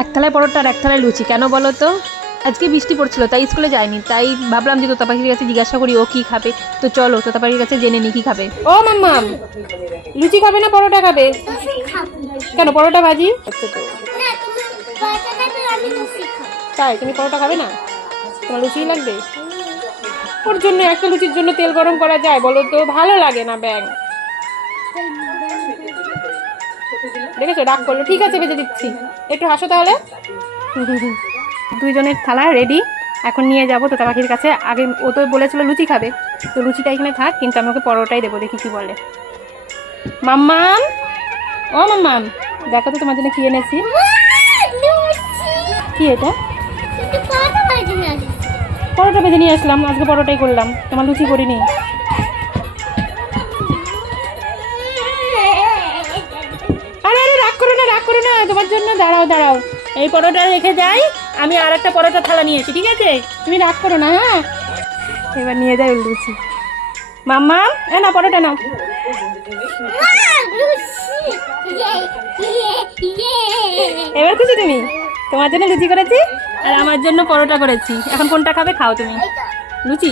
এক থালায় পরোটা আর এক থালায় লুচি, কেন বলো তো? আজকে বৃষ্টি পড়ছিল তাই স্কুলে যায়নি, তাই ভাবলাম যে তোতা পাখির কাছে জিজ্ঞাসা করি ও কি খাবে। তো চলো তোতা পাখির কাছে জেনে নি কি খাবে। ও মাম্মাম, লুচি খাবে না পরোটা খাবে? কেন, পরোটা ভাজি হচ্ছে তো। তাই তুমি পরোটা খাবে না? তোমার লুচি লাগবে? ওর জন্য একটা লুচির জন্য তেল গরম করা যায় বলো তো? ভালো লাগে না ব্যাং। দেখেছো রাগ করলো। ঠিক আছে ভেজে দিচ্ছি, একটু হাসো তাহলে। দুইজনের থালা রেডি, এখন নিয়ে যাবো তোতা পাখির কাছে। আগে ও তো বলেছিল লুচি খাবে, তো লুচিটা এখানে থাক, কিন্তু আমি ওকে পরোটাই দেবো, দেখি কি বলে। মাম্মাম, ও মাম্মাম, দেখো তো তোমার জন্য কি এনেছি। কি এটা? পরোটা ভেজে নিয়ে আসলাম, আজকে পরোটাই করলাম, তোমার লুচি করিনি। আরে আরে রাগ করো না, রাগ করো না, তোমার জন্য দাঁড়াও দাঁড়াও, এই পরোটা রেখে যাই, আমি আর একটা পরোটা থালা নিয়ে এসি, ঠিক আছে? তুমি রাগ করো না, হ্যাঁ। এবার নিয়ে যাই লুচি। মাম্মা এ না পরোটা নাও। এবার খুশি তুমি? তোমার জন্য লুচি করেছি আর আমার জন্য পরোটা করেছি, এখন কোনটা খাবে? খাও তুমি। লুচি,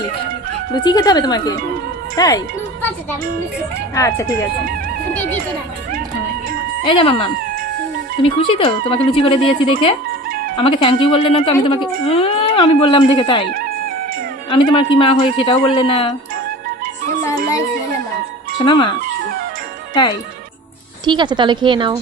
লুচি খেতে হবে তোমাকে, তাই? আচ্ছা ঠিক আছে। এই যে মাম্মা, তুমি খুশি তো? তোমাকে লুচি করে দিয়েছি দেখে। আমাকে থ্যাংক ইউ বললে না তো, আমি তোমাকে আমি বললাম দেখে, তাই? আমি তোমার কি মা হই সেটাও বললে না। শোনো মা, তাই? ঠিক আছে তাহলে খেয়ে নাও।